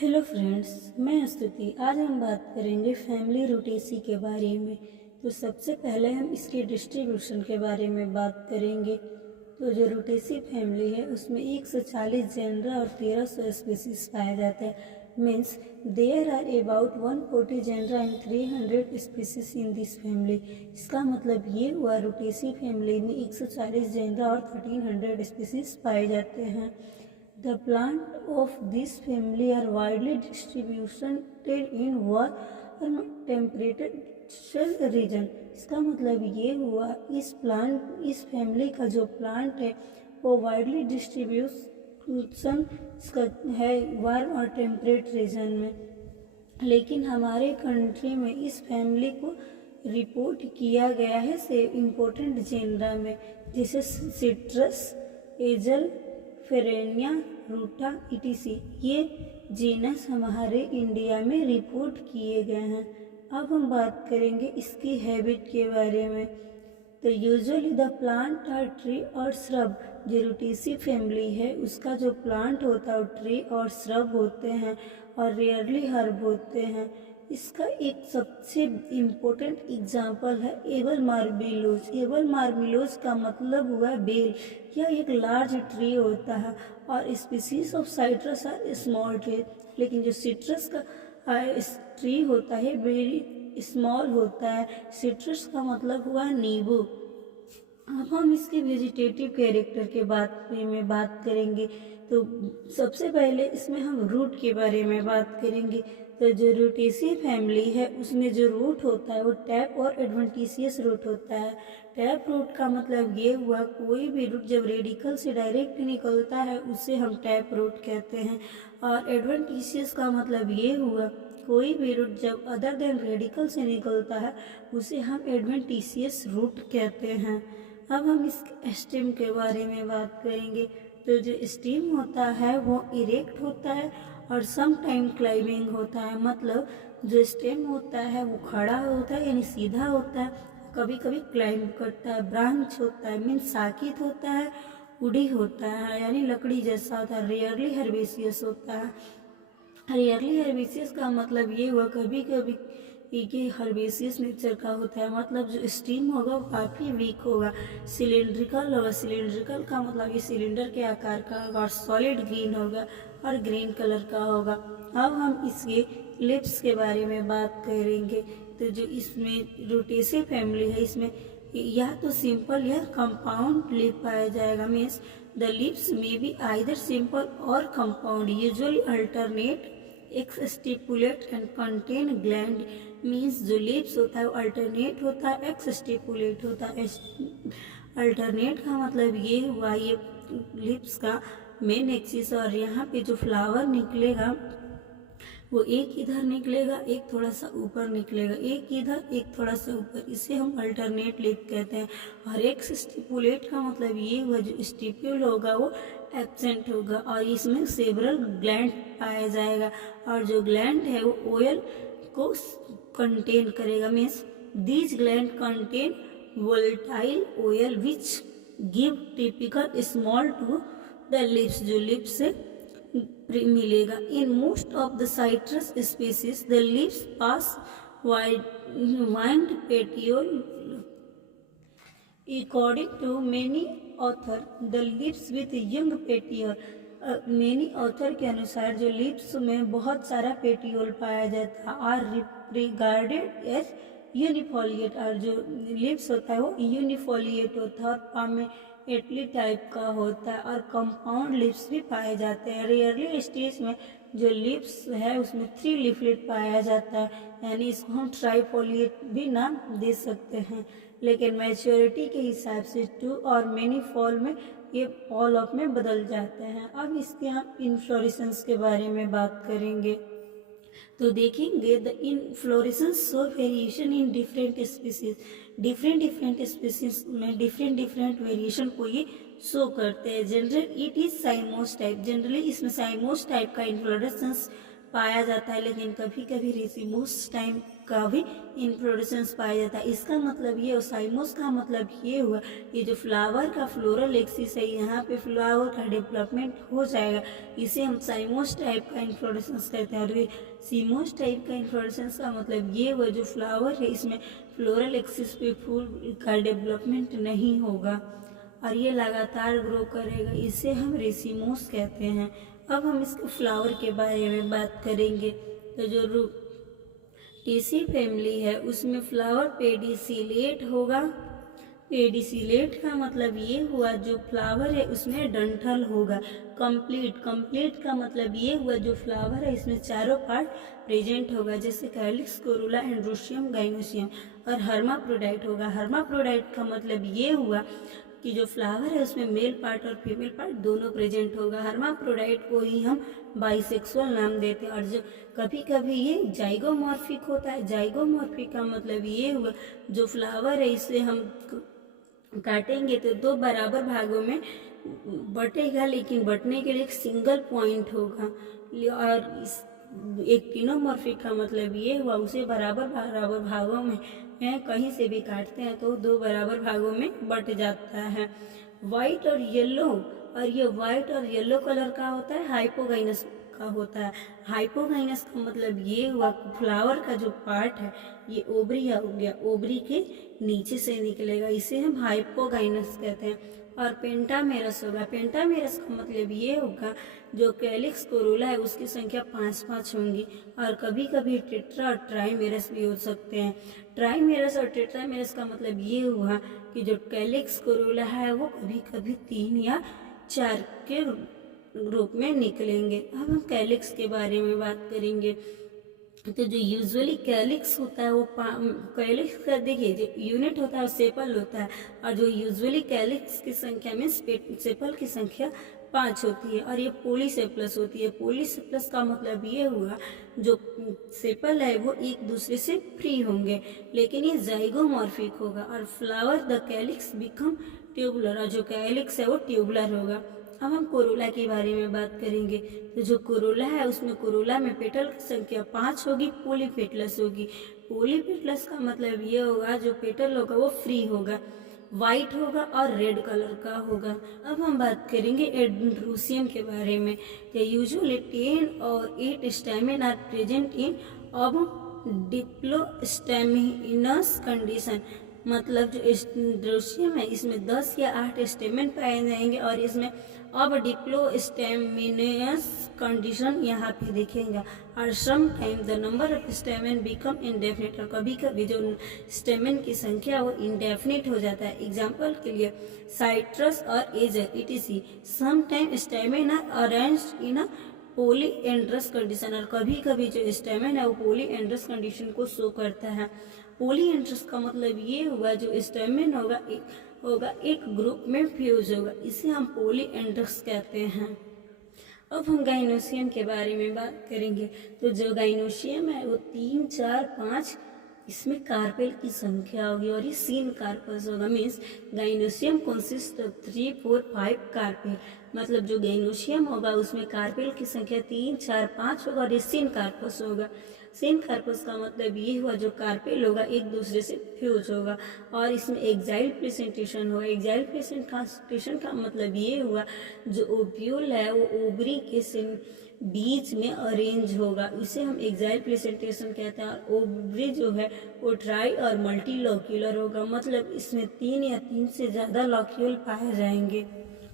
Hello friends, मैं स्तुति। आज हम बात करेंगे फैमिली रूटेसी के बारे में। तो सबसे पहले हम इसके डिस्ट्रीब्यूशन के बारे में बात करेंगे। तो जो रूटेसी फैमिली है उसमें 140 जेनरा और 1300 स्पीसीज पाए जाते हैं। Means there are about 140 genera and 300 species in this family. इसका मतलब ये हुआ रूटेसी फैमिली में 140 जेनरा और 1300 स्पीसीज पाए जाते हैं। The plants of this family are widely distributed in warm temperature region। इसका मतलब ये हुआ इस फैमिली का जो प्लांट है वो वाइडली डिस्ट्रीब्यूशन इसका है वार्म और टेम्परेट रीजन में। लेकिन हमारे कंट्री में इस फैमिली को रिपोर्ट किया गया है से इम्पोर्टेंट जेनरा में, जैसे सिट्रस, एजल, फेरेनिया, रूटा, इटीसी। ये जीनस हमारे इंडिया में रिपोर्ट किए गए हैं। अब हम बात करेंगे इसकी हैबिट के बारे में। तो usually the plant are tree और श्रब। जो रूटेसी फैमिली है उसका जो प्लांट होता है वो ट्री और श्रब होते हैं और रेयरली हर्ब होते हैं। इसका एक सबसे इम्पोर्टेंट एग्जाम्पल है एबल मार्बिलोज। एबल मार्बिलोज का मतलब हुआ बेल। यह एक लार्ज ट्री होता है और species of citrus are small tree. लेकिन जो सिट्रस का ट्री होता है वेरी स्मॉल होता है। सिट्रस का मतलब हुआ नींबू। अब हम इसके वेजिटेटिव कैरेक्टर के बारे में बात करेंगे। तो सबसे पहले इसमें हम रूट के बारे में बात करेंगे। तो जो रूटेसी फैमिली है उसमें जो रूट होता है वो टैप और एडवेंटिशियस रूट होता है। टैप रूट का मतलब ये हुआ कोई भी रूट जब रेडिकल से डायरेक्ट निकलता है उसे हम टैप रूट कहते हैं। और एडवेंटिशियस का मतलब ये हुआ कोई भी रूट जब अदर देन रेडिकल से निकलता है उसे हम एडवेंटिशियस रूट कहते हैं। अब हम इस स्टेम के बारे में बात करेंगे। तो जो स्टेम होता है वो इरेक्ट होता है और सम टाइम क्लाइंबिंग होता है। मतलब जो स्टेम होता है वो खड़ा होता है यानी सीधा होता है, कभी कभी क्लाइंब करता है। ब्रांच होता है मीन्स शाखित होता है, उड़ी होता है यानी लकड़ी जैसा होता है। रेयरली हर्बेसियस होता है। रेयरली हर्बेसियस का मतलब ये हुआ कभी कभी ये हर्बेसियस नेचर का होता है। मतलब जो स्टीम होगा वो काफ़ी वीक होगा। सिलेंड्रिकल होगा। सिलेंड्रिकल का मतलब ये सिलेंडर के आकार का होगा और सॉलिड ग्रीन होगा और ग्रीन कलर का होगा। अब हम इसके लिप्स के बारे में बात करेंगे। तो जो इसमें रूटेसी फैमिली है इसमें या तो सिंपल या कंपाउंड लिप पाया जाएगा। मीन्स द लिप्स में बी आइदर सिंपल और compound, usually alternate, exstipulate and contain gland. Means जो लिप्स होता है वो अल्टरनेट होता है, एक्सस्टिपुलेट होता है। अल्टरनेट का मतलब ये हुआ ये लिप्स का मेन एक्सिस और यहाँ पे जो फ्लावर निकलेगा वो एक इधर निकलेगा, एक थोड़ा सा ऊपर निकलेगा, एक इधर एक थोड़ा सा ऊपर, इसे हम अल्टरनेट लिप कहते हैं। और एक्सस्टिपुलेट का मतलब ये हुआ जो स्टिप्यूल होगा वो एब्सेंट होगा और इसमें सेवरल ग्लैंड पाया जाएगा और जो ग्लैंड है वो ऑयल को कंटेन करेगा। Means these gland contain volatile oil which give typical small to the lips. जो लिप्स से मिलेगा। In most of the citrus species the lips pass wind petiole. According to many author the lips with young petiole. Many author के अनुसार जो lips में बहुत सारा petiole पाया जाता है आर रिगार्डेड एज यूनिफोलिएट। और जो लिप्स होता है वो यूनिफोलिएट होता है और एटली टाइप का होता है और कंपाउंड लिप्स भी पाए जाते हैं। रेयरली स्टेज में जो लिप्स है उसमें 3 लिफलेट पाया जाता है यानी इसको हम ट्राइफोलिएट भी नाम दे सकते हैं। लेकिन मैच्योरिटी के हिसाब से 2 और मेनी फॉल में ये ऑल ऑफ में बदल जाते हैं। अब इसके हम इन्फ्लोरेसेंस के बारे में बात करेंगे। तो देखेंगे the inflorescence show variation in different species. Different species में डिफरेंट वेरिएशन को ये शो करते हैं। General it is साइमोस type. Generally इसमें साइमोस टाइप का इन्फ्लोरेसेंस पाया जाता है, लेकिन कभी कभी रेसिमोस टाइप का भी इन्फ्लोरेसेंस पाया जाता है। इसका मतलब ये, और साइमोस का मतलब ये हुआ, ये जो फ्लावर का फ्लोरल एक्सिस है, यहाँ पे फ्लावर का डेवलपमेंट हो जाएगा, इसे हम साइमोस टाइप का इन्फ्लोरेसेंस कहते हैं। और ये सीमोस टाइप का इन्फ्लोरेसेंस का मतलब ये हुआ, जो फ्लावर है इसमें फ्लोरल एक्सिस पे फूल का डेवलपमेंट नहीं होगा और ये लगातार ग्रो करेगा, इसे हम रेसिमोस कहते हैं। अब हम इसके फ्लावर के बारे में बात करेंगे। तो जो रूटेसी फैमिली है उसमें फ्लावर पेडिसिलेट होगा। पेडिसिलेट का मतलब ये हुआ, जो फ्लावर है उसमें डंठल होगा। कंप्लीट का मतलब ये हुआ, जो फ्लावर है इसमें चारों पार्ट प्रेजेंट होगा, जैसे कैलिक्स, कोरोला, एंड्रोशियम, गाइनोशियम। और हर्माफ्रोडाइट होगा। हर्माफ्रोडाइट का मतलब ये हुआ कि जो फ्लावर है उसमें मेल पार्ट और फीमेल पार्ट दोनों प्रेजेंट होगा। हर्माफ्रोडाइट को ही हम बाइसेक्सुअल नाम देते हैं। और जो कभी कभी ये जाइगोमॉर्फिक होता है। जाइगोमॉर्फिक का मतलब ये हुआ, जो फ्लावर है इसे हम काटेंगे तो दो बराबर भागों में बटेगा, लेकिन बटने के लिए एक सिंगल पॉइंट होगा। और एक टिनोमॉर्फिक का मतलब ये हुआ, उसे बराबर भागों में कहीं से भी काटते हैं तो दो बराबर भागों में बट जाता है। वाइट और येलो, और ये वाइट और येलो कलर का होता है, हाइपोगाइनस का होता है। हाइपोगाइनस का मतलब ये हुआ, फ्लावर का जो पार्ट है ये ओवरी हो गया, ओवरी के नीचे से निकलेगा, इसे हम हाइपोगाइनस कहते हैं। और पेंटामेरस होगा। पेंटामेरस का मतलब ये होगा, जो कैलिक्स कोरोला है उसकी संख्या 5 होंगी। और कभी कभी टेट्रा और ट्राइमेरस भी हो सकते हैं। ट्राइमेरस और टेट्रामेरस का मतलब ये हुआ कि जो कैलिक्स कोरोला है वो कभी कभी 3 या 4 के रूप में निकलेंगे। अब हम कैलिक्स के बारे में बात करेंगे। तो जो यूजुअली कैलिक्स होता है वो कैलिक्स का देखिए, जो यूनिट होता है वो सेपल होता है। और जो यूजुअली कैलिक्स की संख्या में सेपल की संख्या 5 होती है। और ये पॉलीसेप्लस होती है। पॉलीसेप्लस का मतलब ये हुआ, जो सेपल है वो एक दूसरे से फ्री होंगे, लेकिन ये जाइगोमॉर्फिक होगा। और flower the calyx become tubular, और जो कैलिक्स है वो ट्यूबुलर होगा। अब हम कोरोला के बारे में बात करेंगे। तो जो कोरोला है उसमें कोरोला में पेटल की संख्या 5 होगी, पॉलीपेटलस होगी। पॉलीपेटलस का मतलब ये होगा, जो पेटल होगा वो फ्री होगा, वाइट होगा और रेड कलर का होगा। अब हम बात करेंगे एंड्रोशियम के बारे में। यूजुअली 10 और 8 स्टैमेन आर प्रेजेंट इन अब डिप्लोस्टेमिनस कंडीशन। मतलब जो एंड्रोशियम है इसमें 10 या 8 स्टेमेन पाए जाएंगे, और इसमें अब डिप्लोस्टेमिनस कंडीशन यहाँ पे देखेंगे। और some time the number of stamen become indefinite, और कभी कभी जो स्टेमेन की संख्या वो इंडेफिनिट हो जाता है। एग्जाम्पल के लिए साइट्रस और एजर etc. Some time stamen are arranged in a polyandrous condition, और कभी कभी जो स्टेमेन है वो पॉलीएंड्रस कंडीशन को शो करता है। पॉलीएंड्रस का मतलब ये हुआ, जो स्टेमेन होगा एक ग्रुप में फ्यूज होगा, इसे हम पॉलीएंड्रस कहते हैं। अब हम गाइनोशियम के बारे में बात करेंगे। तो जो गाइनोशियम है वो 3, 4, 5 इसमें कार्पेल की संख्या होगी, और ये सीन कार्पस होगा। Means gynoecium consist of 3, 4, 5 carpel. मतलब जो गाइनोशियम होगा उसमें कार्पेल की संख्या 3, 4, 5 होगा, और ये सीन कार्पस होगा। सीन कार्पस का मतलब ये हुआ, जो कार्पेल होगा एक दूसरे से फ्यूज होगा, और इसमें एक्साइल प्रेजेंटेशन होगा। एक्साइल प्रेजेंटेशन का मतलब ये हुआ, जो ओव्यूल है वो ओवरी के बीच में अरेंज होगा, इसे हम एक्साइल प्रेजेंटेशन कहते हैं। और ओवरी जो है वो ट्राई और मल्टी लॉक्यूलर होगा, मतलब इसमें 3 या 3 से ज़्यादा लॉक्यूल पाए जाएंगे।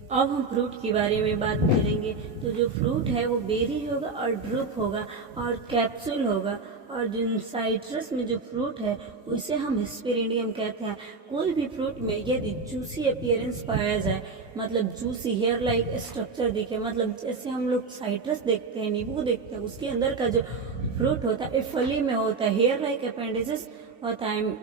अब हम फ्रूट के बारे में बात करेंगे। तो जो फ्रूट है वो बेरी होगा और ड्रूप होगा और कैप्सूल होगा। और जो साइट्रस में जो फ्रूट है उसे हम हेस्पेरिडियम कहते हैं। कोई भी फ्रूट में यदि जूसी अपीयरेंस पाया जाए, मतलब जूसी हेयर लाइक स्ट्रक्चर दिखे, मतलब जैसे हम लोग साइट्रस देखते हैं, नींबू देखते हैं, उसके अंदर का जो फ्रूट होता है फली में होता है, हेयर लाइक अपेंडिसेस होता है,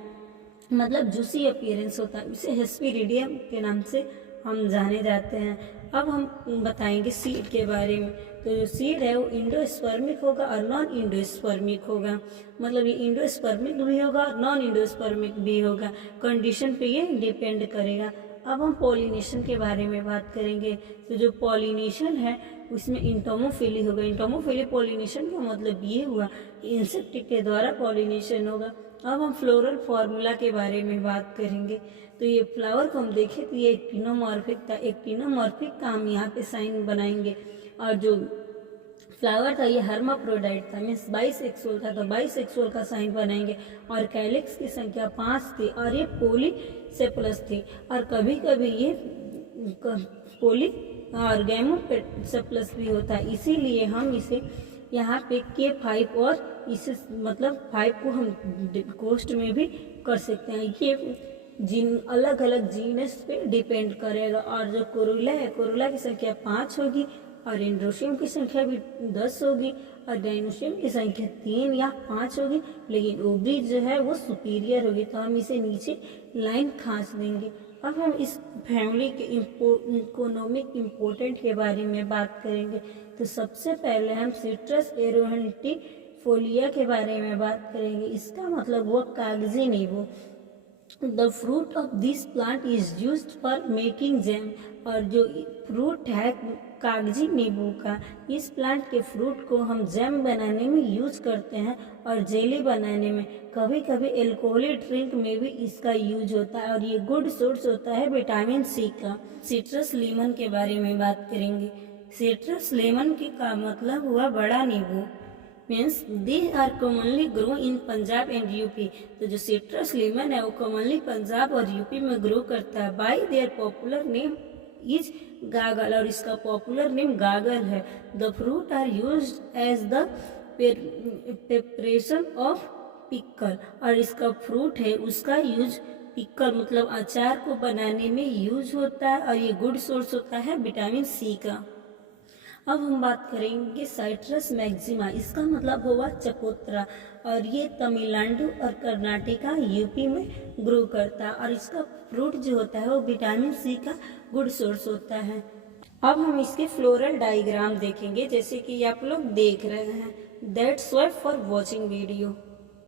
मतलब जूसी अपीयरेंस होता है, उसे हेस्पेरिडियम के नाम से हम जाने जाते हैं। अब हम बताएंगे सीड के बारे में। तो जो सीड है वो इंडोस्पर्मिक होगा और नॉन इंडोस्पर्मिक होगा, मतलब ये इंडोस्पर्मिक भी होगा और नॉन इंडोस्पर्मिक भी होगा, कंडीशन पे ये डिपेंड करेगा। अब हम पॉलिनेशन के बारे में बात करेंगे। तो जो पॉलिनेशन है उसमें इंटोमोफिली होगा। इंटोमोफिली पॉलिनेशन का मतलब ये हुआ कि इंसेक्ट के द्वारा पॉलिनेशन होगा। अब हम फ्लोरल फार्मूला के बारे में बात करेंगे। तो ये फ्लावर को हम देखें तो ये एक्टिनोमॉर्फिक था। एक्टिनोमॉर्फिक का हम यहाँ पे साइन बनाएंगे, और जो फ्लावर था ये हर्माफ्रोडाइट था, मीन्स बाइसेक्सुअल था, तो बाइसेक्सुअल का साइन बनाएंगे। और कैलिक्स की संख्या 5 थी, और ये पॉलीसेपलस थी। और कभी कभी ये पोली और गैमोसेपलस भी होता है, इसीलिए हम इसे यहाँ पे K5 और इसे मतलब 5 को हम कोस्ट में भी कर सकते हैं। ये जिन अलग अलग जीनस पे डिपेंड करेगा। और जो कोरुला है, कोरुला की संख्या 5 होगी, और एंड्रोशियम की संख्या भी 10 होगी, और डायनोशियम की संख्या 3 या 5 होगी, लेकिन ओवरी जो है वो सुपीरियर होगी। तो हम इसे नीचे लाइन खींच देंगे। अब हम इस फैमिली के इकोनॉमिक इम्पोर्टेंट के बारे में बात करेंगे। तो सबसे पहले हम सिट्रस एरोहेंटिफोलिया के बारे में बात करेंगे। इसका मतलब हुआ कागजी नींबू। The fruit of this plant is used for making jam. और जो फ्रूट है कागजी नींबू का, इस प्लांट के फ्रूट को हम जैम बनाने में यूज करते हैं और जेली बनाने में। कभी कभी एल्कोहलिक ड्रिंक में भी इसका यूज होता है, और ये गुड सोर्स होता है विटामिन सी का। सिट्रस लेमन के बारे में बात करेंगे। सिट्रस लेमन के का मतलब हुआ बड़ा नींबू, means they are commonly grow in Punjab and UP. तो जो सिट्रस लेमन है वो कॉमनली पंजाब और यूपी में ग्रो करता है। By their popular name is गागल, और इसका पॉपुलर नेम गागल है। The fruit are used as the preparation of pickle, और इसका फ्रूट है उसका यूज पिकल मतलब अचार को बनाने में यूज होता है, और ये गुड सोर्स होता है विटामिन सी का। अब हम बात करेंगे साइट्रस मैक्सिमा। इसका मतलब होगा चकोतरा, और ये तमिलनाडु और कर्नाटका यूपी में ग्रो करता है, और इसका फ्रूट जो होता है वो विटामिन सी का गुड सोर्स होता है। अब हम इसके फ्लोरल डायग्राम देखेंगे, जैसे कि आप लोग देख रहे हैं। That's why for watching video.